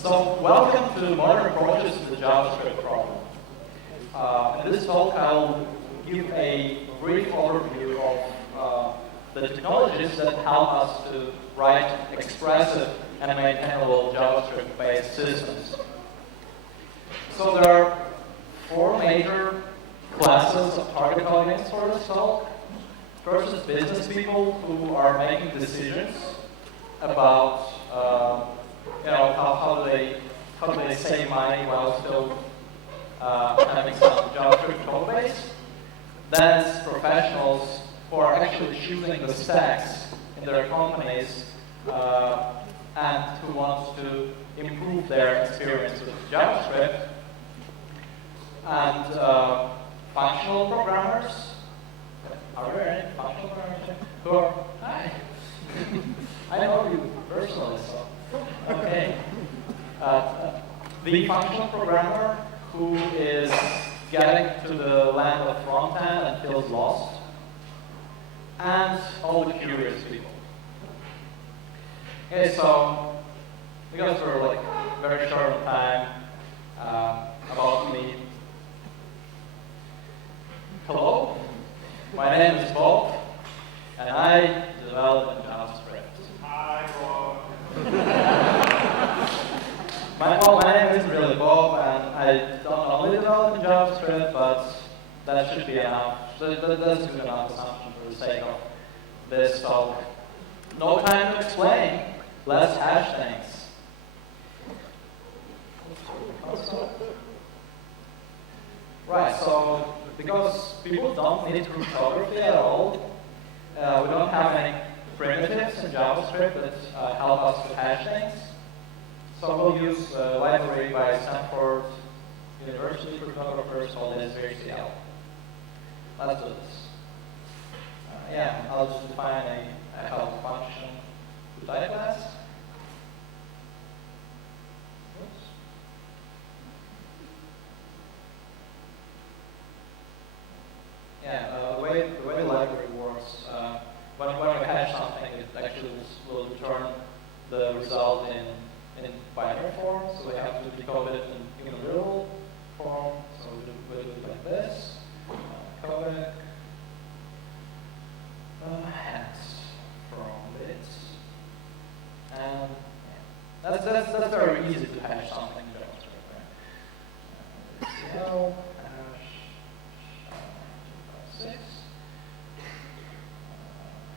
So, welcome to Modern Approaches to the JavaScript problem. In this talk, I'll give a brief overview of the technologies that help us to write expressive and maintainable JavaScript-based systems. So there are four major classes of target audience for this talk. First is business people who are making decisions about how do they save money while still having some JavaScript code base. Then it's professionals who are actually choosing the stacks in their companies and who want to improve their experience with JavaScript. And functional programmers. Are there any functional programmers who are? Hi. I know you personally, so okay. The functional programmer who is getting to the land of frontend and feels lost, and all the curious people. Okay, so because we're like very short on time, about me. Hello, my name is Bob, and I develop in JavaScript. Hi, Bob. My name isn't really Bob, and I don't only develop in JavaScript, but that should be enough. That's a good enough assumption for the sake of this talk. No time to explain. Let's hash things. Right, so because people don't need cryptography at all, we don't have any primitives in JavaScript that help us to hash things. So we'll use a library by Stanford University cryptographers called SVRCL. Let's do this. I'll just define a help function to type class. The way the library works, when we hash something, it actually will return the result in binary form, so we have to decode it in literal form. So we do it like this. Codec hence from bits, and that's very easy to hash something in JavaScript, right? HCL hash 256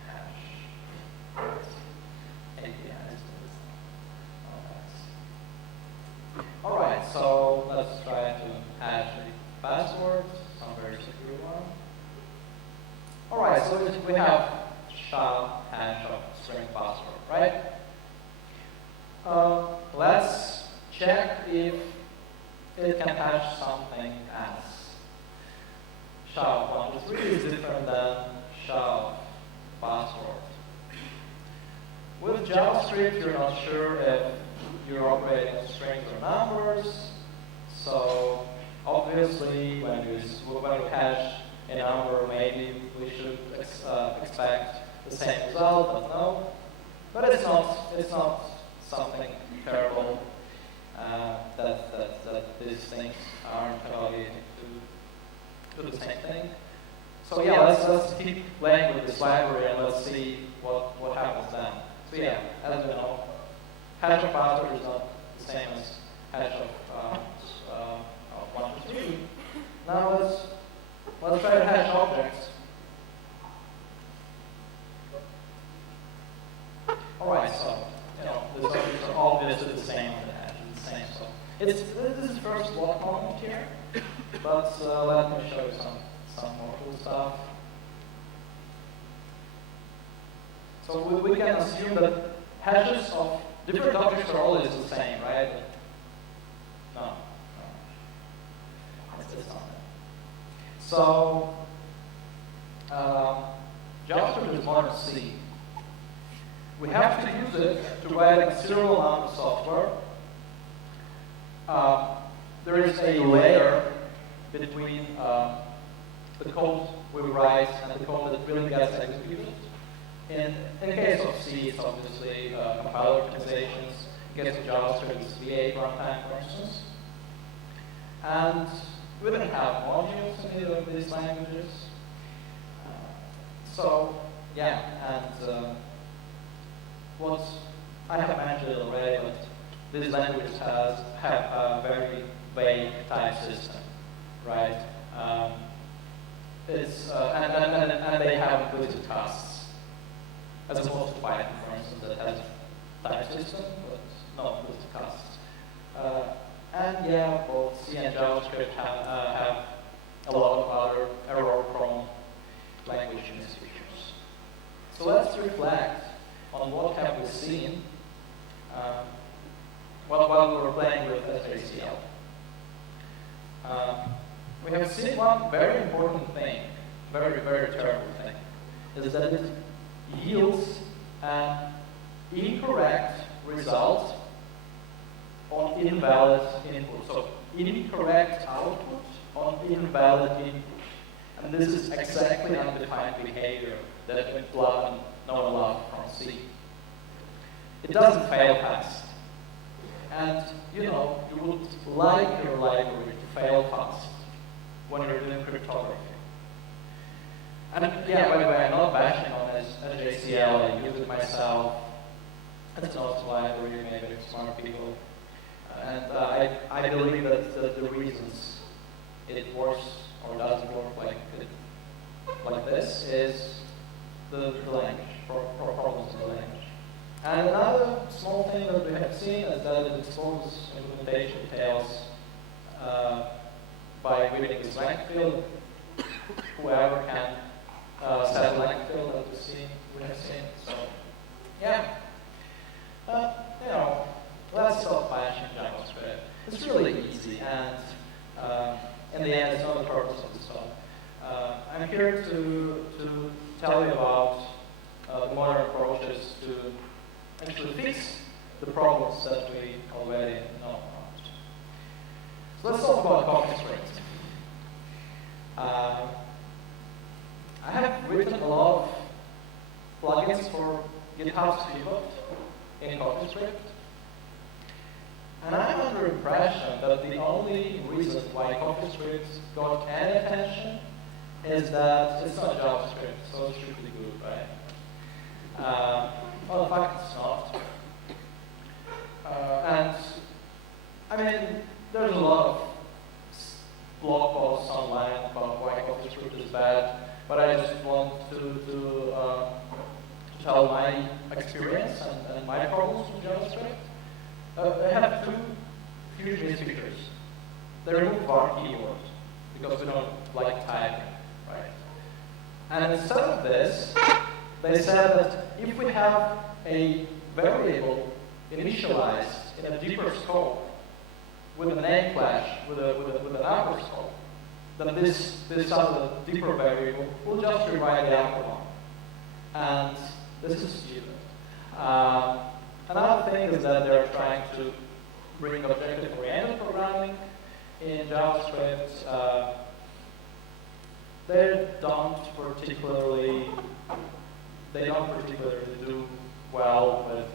hash APIs. All right, so let's try to hash a password, some very secure one. All right, so we have SHA hash of string password, right? Let's check if it can hash something else. SHA of 1 to 3 is different than SHA of password. With JavaScript, you're not sure if you're operating with strings or numbers. So obviously, when we hash a number, maybe we should expect the same result, but no. But it's not something terrible that these things aren't targeting to the same thing. So let's keep playing with this library and let's see what happens then. So as we know, hash of password is not the same as hash of 1 to 3. Now let's try to hash objects. All right, so the objects are obviously the same, and the hash is the same. So this is first block moment here, but let me show you some more cool stuff. So we can assume that hashes of different objects are always the same, right? No. It's not. So JavaScript is modern C. We have to use it to write a serial amount of software. There is a layer between the code we write and the code that really gets executed. In the case of C, it's obviously compiler optimizations. case of JavaScript, it's V8 runtime, for instance. And we don't have modules in either of these languages. So, yeah, and what I have mentioned already, but these languages have a very vague type system, right? And they have implicit casts, as opposed to Python, for instance, that has a type system, but no implicit casts. And yeah, both C and JavaScript have a lot of other error-prone language misfeatures. So let's reflect on what have we seen while we were playing with SJCL. We have seen one very important thing, very, very terrible thing, is that it yields an incorrect result on invalid input. So incorrect output on invalid input. And this is exactly undefined behavior that no one loved from C. It doesn't fail fast. And you know, you would like your library to fail fast when you're doing cryptography. And yeah, by the way, I'm not bashing on SJCL, I use it myself. It's not a library made by smart people. And I believe that the reasons it works or doesn't work like this is the language, problems in the language. And another small thing that we have seen is that it exposes implementation details by reading this length field. Whoever can set length field that we have seen. So yeah, you know, let's stop bashing JavaScript. It's really easy, and in the end, it's not the purpose of this talk. I'm here to tell you about the modern approaches to actually fix the problems that we already know about. So let's talk about Coffeescript. I have written a lot of plugins for GitHub's pivot in Coffeescript. And I'm under the impression that the only reason why Coffeescript got any attention is that it's not JavaScript, so it should be good, right? Well, in fact, it's not. And I mean, there's a lot of blog posts online about why Coffeescript is bad, but I just want to tell my experience and my problems with JavaScript. They have two huge misfeatures. They remove var keyword because we don't like typing, right? And instead of this, they said that if we have a variable initialized in a deeper scope with a name clash, with an upper scope, then this other deeper variable will just rewrite the upper one. And this is stupid. Another thing is that they're trying to bring objective-oriented programming in JavaScript. They don't particularly do well with,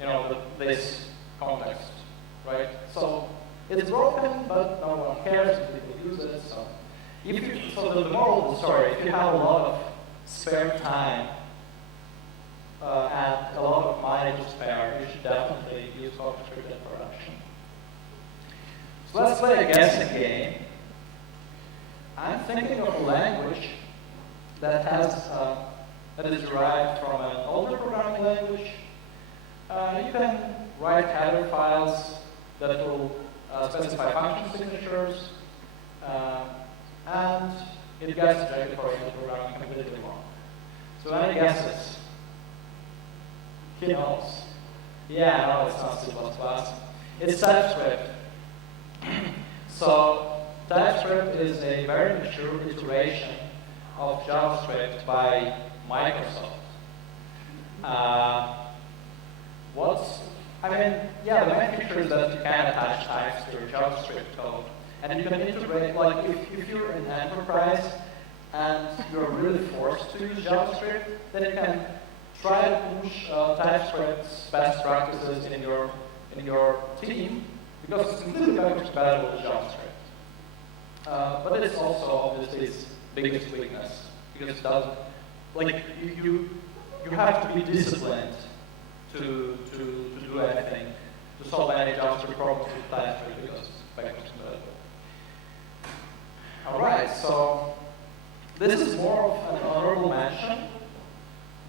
you know, this context, right? So it's broken, but no one cares if people use it. So the moral of the story: if you have a lot of spare time and a lot of money to spare, you should definitely use Coffeescript in production. So let's play a guessing game. I'm thinking of a language that is derived from an older programming language. You can write header files that will specify function signatures, and it gets objective-oriented programming completely wrong. So any guesses? Who knows? Yeah, no, it's not C++. It's TypeScript. So TypeScript is a very mature iteration of JavaScript by Microsoft. The main feature is that you can attach types to your JavaScript code. And you can integrate, like if you're an enterprise and you're really forced to use JavaScript, then you can try to push TypeScript's best practices in your team because it's completely backwards compatible with JavaScript. But it's also obviously its biggest weakness because it doesn't, like, you have to be disciplined to do anything, to solve any JavaScript problems with TypeScript because it's backwards compatible. All right, so this is more of an honorable mention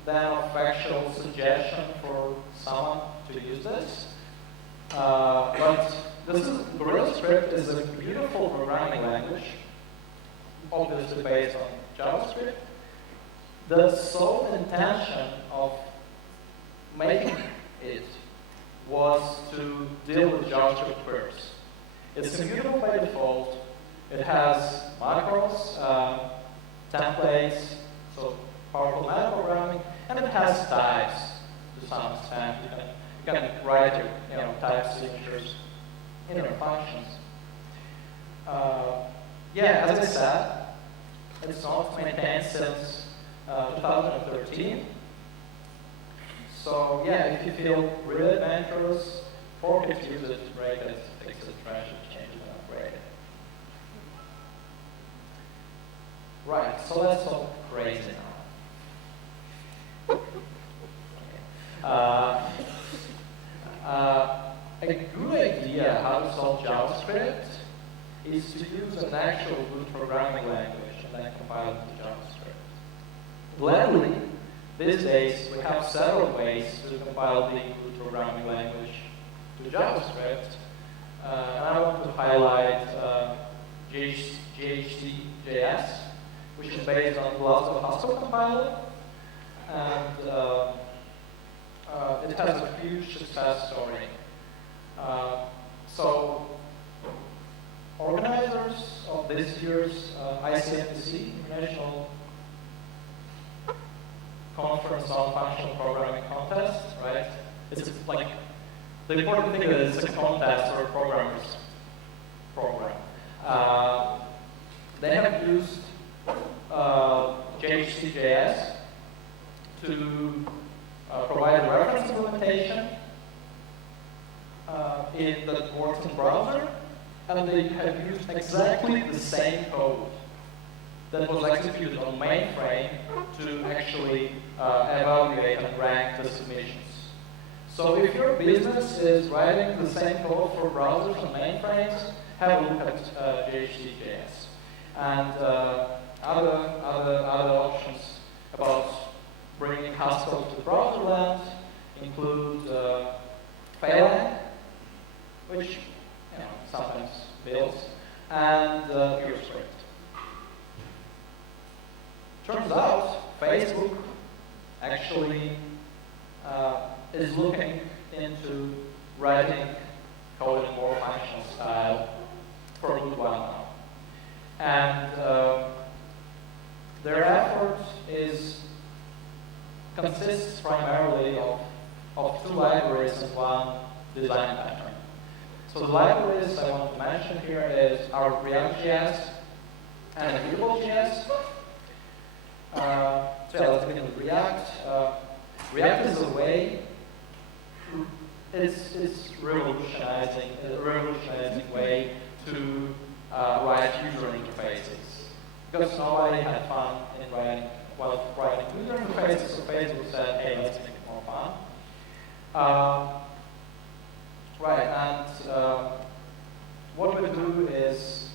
than a factual suggestion for someone to use this. But Gorillascript is a beautiful programming language, obviously based on JavaScript. The sole intention of making it was to deal with JavaScript quirks. It's immutable by default. It has macros, templates, so powerful meta programming, and it has types to some extent. You can write your type signatures in your functions. Yeah, as I said, it's not maintained since 2013. So yeah, if you feel really adventurous, fork it, use it, break it, fix it, trash it, change it, and upgrade it. Right, so let's talk crazy now. A good idea how to solve JavaScript is to use an actual good programming language and then compile it to JavaScript. Gladly, these days we have several ways to compile the good programming language to JavaScript. And I want to highlight GHC.js, which is based on Glasgow Haskell compiler, and it has a huge success story. So, organizers of this year's ICMPC, International Conference on Functional Programming Contest, right? It's like, the important thing is it's a contest or a programmer's program. They have used GHC.js to provide reference implementation that works in browser, and they have used exactly the same code that was executed on mainframe to actually evaluate and rank the submissions. So if your business is writing the same code for browsers and mainframes, have a look at GHC.js. And other options about bringing Haskell to the browser land include Phalang, which sometimes fails, and QuirkScript. Turns out Facebook actually is looking into writing code in more functional style for a good while now. And their effort consists primarily of two libraries and one design pattern. So the libraries I want to mention here are React.js and Immutable.js. So yeah, let's begin with React. React is a way, it's revolutionizing way to write user interfaces. Because nobody had fun in writing user interfaces, so Facebook said, hey, let's make it more fun. Right, and what we do is,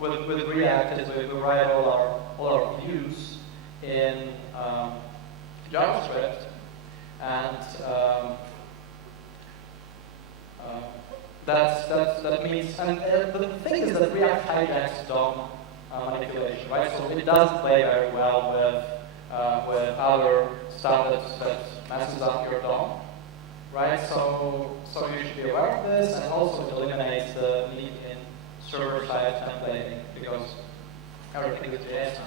with React, is we write all our views in JavaScript, and that means, and the thing is that React hijacks DOM manipulation, right? So it doesn't play very well with other stuff that messes up your DOM, right? So you should be aware of this, and also it eliminates the need in server-side templating because everything is JS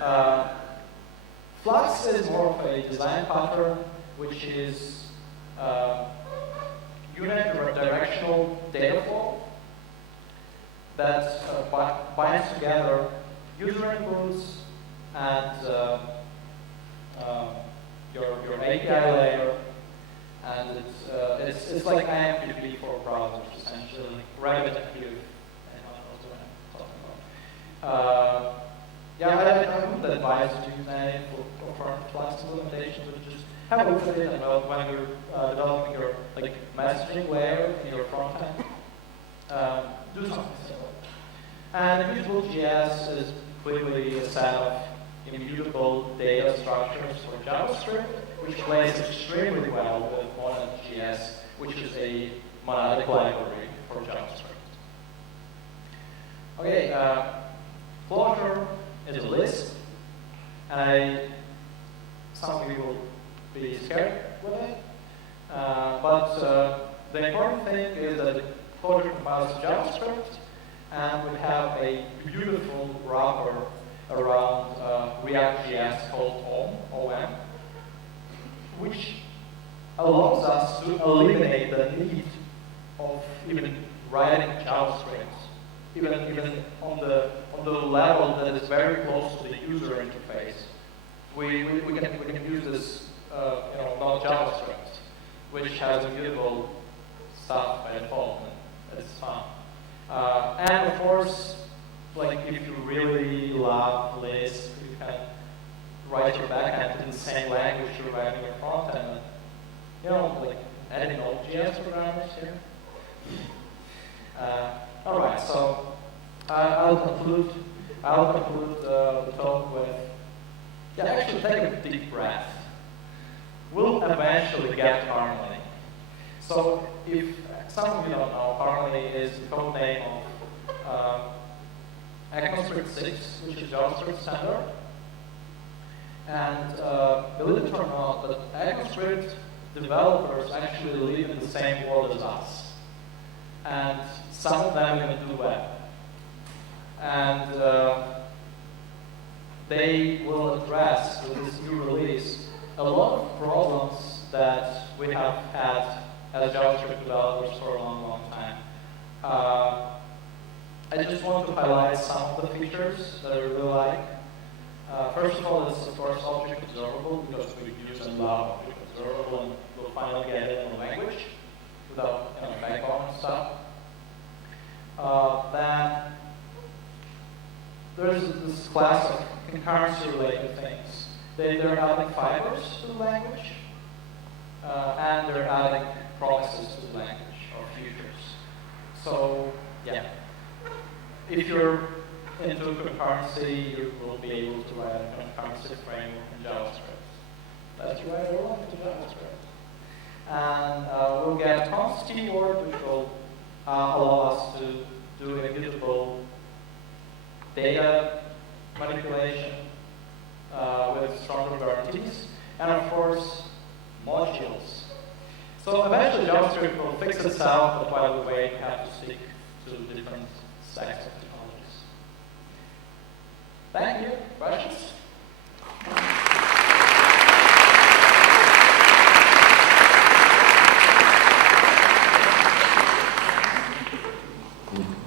now. Flux is more of a design pattern, which is unidirectional data flow that binds together user inputs and your API layer, and it's like IMQB for browsers, essentially. RabbitMQ, anyone knows what I'm talking about. Yeah, I wouldn't advise to use any for Flux implementations, but just have a look at it, and when you're developing your messaging layer in your front end, do something simple. And Immutable.js is clearly a set of immutable data structures for JavaScript, which plays extremely well with Monet.js, which is a monadic library for JavaScript. Okay, Clojure is a list, and some of you will be scared with it, but the important thing is that Clojure compiles JavaScript, and we have a beautiful wrapper around React.js called OM, which allows us to eliminate the need of even writing JavaScript, even on the level that is very close to the user interface. We can use this non-JavaScript, which has immutable stuff by default, and it's fun. And of course, if you really love lists, you can write your backend in the same language you're writing your front end. Adding Node.js programmers here. All right, so I'll conclude the talk with, actually take a deep breath. We'll eventually get Harmony. So if some of you don't know, Harmony is the code name of ECMAScript 6, which is JavaScript standard. And believe it or not, but ECMAScript developers actually live in the same world as us. And some of them even do web. And they will address, with this new release, a lot of problems that we have had as JavaScript developers for a long, long time. I just want to highlight some of the features that I really like. First of all, it's of course object observable, because we use and love object observable, and we'll finally get it in the language without backbone and stuff. Then there's this class of concurrency-related things. They're adding fibers to the language, and they're adding promises to the language, or futures. So, yeah. If you're into concurrency, you will be able to write a concurrency framework in JavaScript. Let's write a lot into JavaScript. And we'll get const keyword, which will allow us to do immutable data manipulation with stronger guarantees. And of course, modules. So eventually JavaScript will fix itself, but while we wait, we have to stick to different stacks of technologies. Thank you. Questions?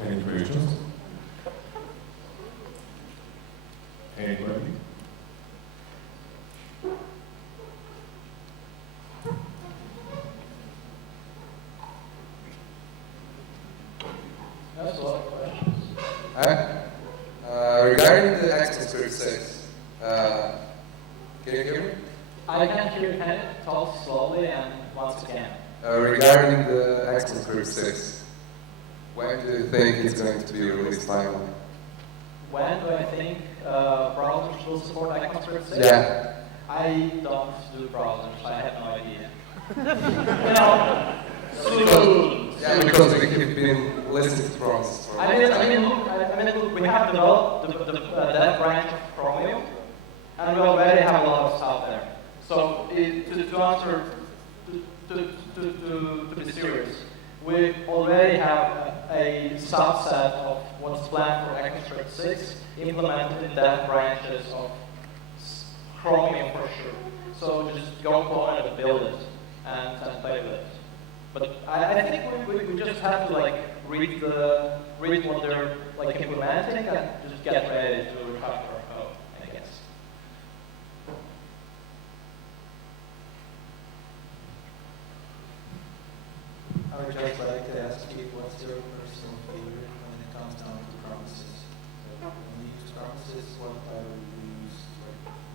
Any questions? Anybody? That's a lot of questions. Regarding the expressive 6, can you hear me? I can hear you. Can you talk slowly and once again? Regarding the expressive 6, when do you think it's going to be released finally? When do I think browsers will support ECMAScript 6? Yeah. I don't do browsers. I have no idea. Soon. Yeah, because we have been listening to promises for I mean, look, we have developed that branch of Chromium, and we already have a lot of stuff there. So to answer, to be serious, we already have a subset of what's planned for ECMAScript 6 implemented in dev branches of Chromium for sure. So just go code and build it and play with it. But I think we just have to read what they're implementing and just get ready to refactor our code, I guess. I would just like to ask you, what's your personal favorite when it comes down to promises? So when you use promises, what type of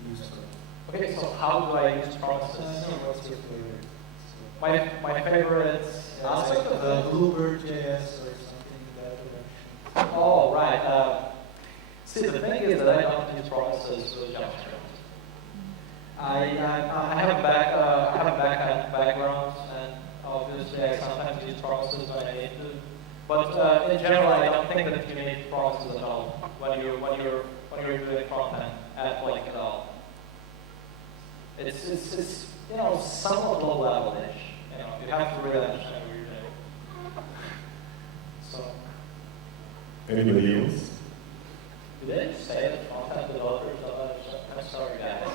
use for? Okay, so how do I use promises? What's your favorite? My favorites aspect of the Bluebird.js or something in that direction. Oh, right. See, the thing is that I don't use promises with JavaScript. I have a backend background, and obviously I sometimes use promises when I need to. But in general, I don't think that you need promises at all when you're doing frontend at like at all. It's you know, somewhat low level-ish. You know, you have to really understand what you're doing. So. Anybody else? Did they say that frontend developers don't understand? I'm sorry, guys.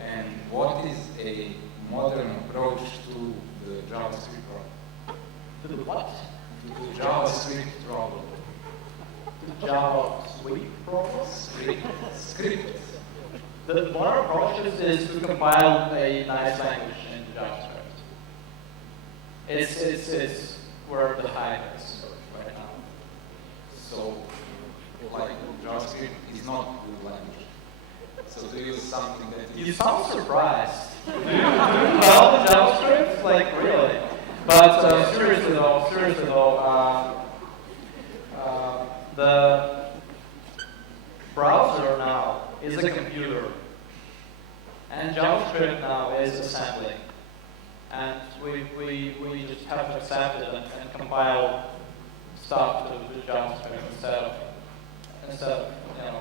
And what is a modern approach to the JavaScript problem? To the what? To the JavaScript problem. To JavaScript problem? Script. The modern approach is to compile a nice language into JavaScript. It's where the hype is right now. So, like, JavaScript is not good language. So to use something that You sound surprised. Well, JavaScript, like really. But seriously though, the browser now is a computer, and JavaScript now is assembly, and we just have to accept it and compile stuff to JavaScript instead of you know,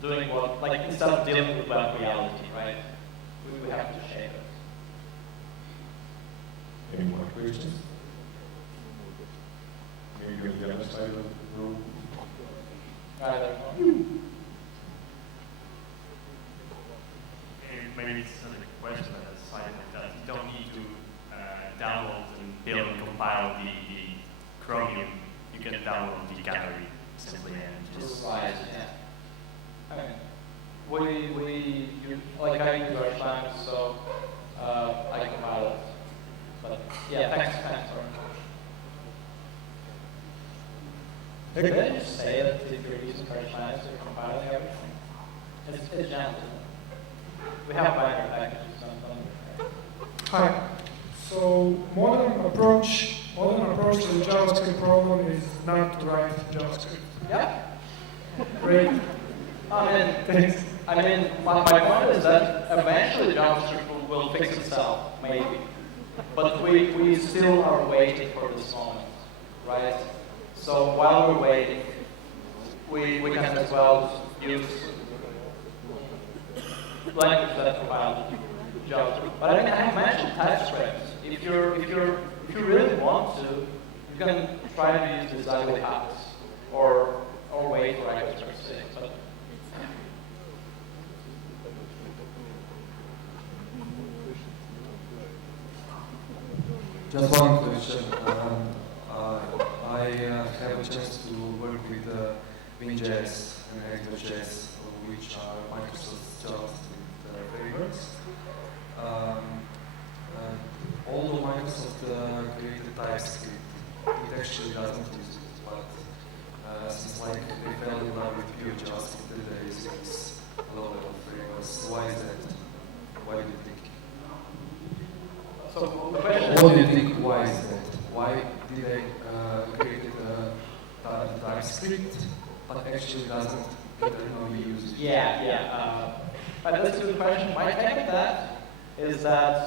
doing what, like, instead of dealing with web reality, right? We have to shape it. Any more questions? Maybe on the other side of the room. Either. Maybe it's another question on the side like that. You don't need to download and build and compile the Chromium. You can download the gallery simply and just. Right, yeah. I mean, like I use our times, so I compile it. But yeah, thanks, sorry. Did I just say that if you're using our times, you're compiling everything? It's gentle. We have binary packages on Hi. So modern approach to the JavaScript problem is not to write JavaScript. Yeah. Great. Thanks. I mean, my point is that eventually JavaScript will fix itself, maybe. But we still are waiting for this moment, right? So while we're waiting, we can as well use language that compiled JavaScript. But I mean, I have mentioned TypeScript. If you really want to, you can try to use these ugly hacks or wait for expressive. But just one question. I have a chance to work with Vim.js and React.js, which are Microsoft JavaScript frameworks. Although Microsoft created TypeScript, it actually doesn't use it. But since like they fell in love with pure JavaScript, they use this low-level frameworks. Why is that? Why do you think? so the question What do you think? Why is that? Why did they create TypeScript, but actually doesn't use it? Yeah. But that's a good question. My take on that is that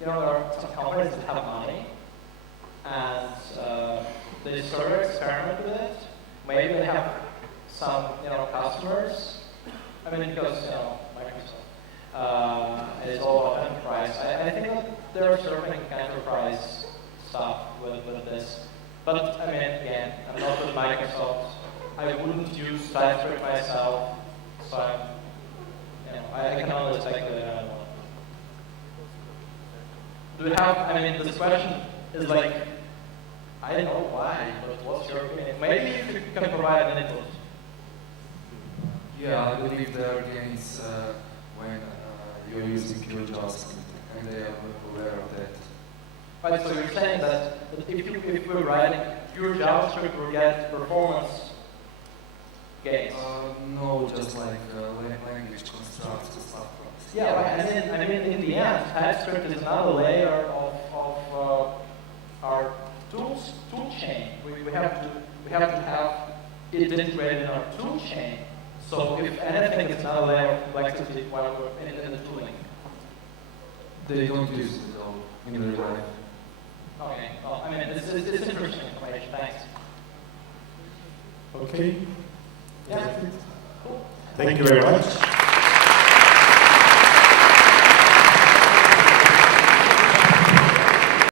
you know, there are some companies that have money, and they sort of experiment with it. Maybe they have some customers. I mean, because Microsoft is all about enterprise. I think that there are certain enterprise stuff with this. But I mean, again, I'm not with Microsoft. I wouldn't use TypeScript myself, so I can only speculate on one. Do we have? I mean, this question is like, I don't know why, but what's your opinion? Maybe you can provide an input. Yeah, I believe there are gains when you're using pure JavaScript and they are aware of that. Right, so you're saying that if we're writing pure JavaScript, we'll get performance gains. No, just like language constructs and stuff. Yeah, right. I mean, in the end, TypeScript is another layer of our tool chain. We have to have it integrated in our tool chain. So if anything, it's another layer of complexity while we're in the tooling. They don't use it at all in real life. Okay. Well, I mean, it's interesting information. Thanks. Okay. Yeah. Cool. Thank you very much.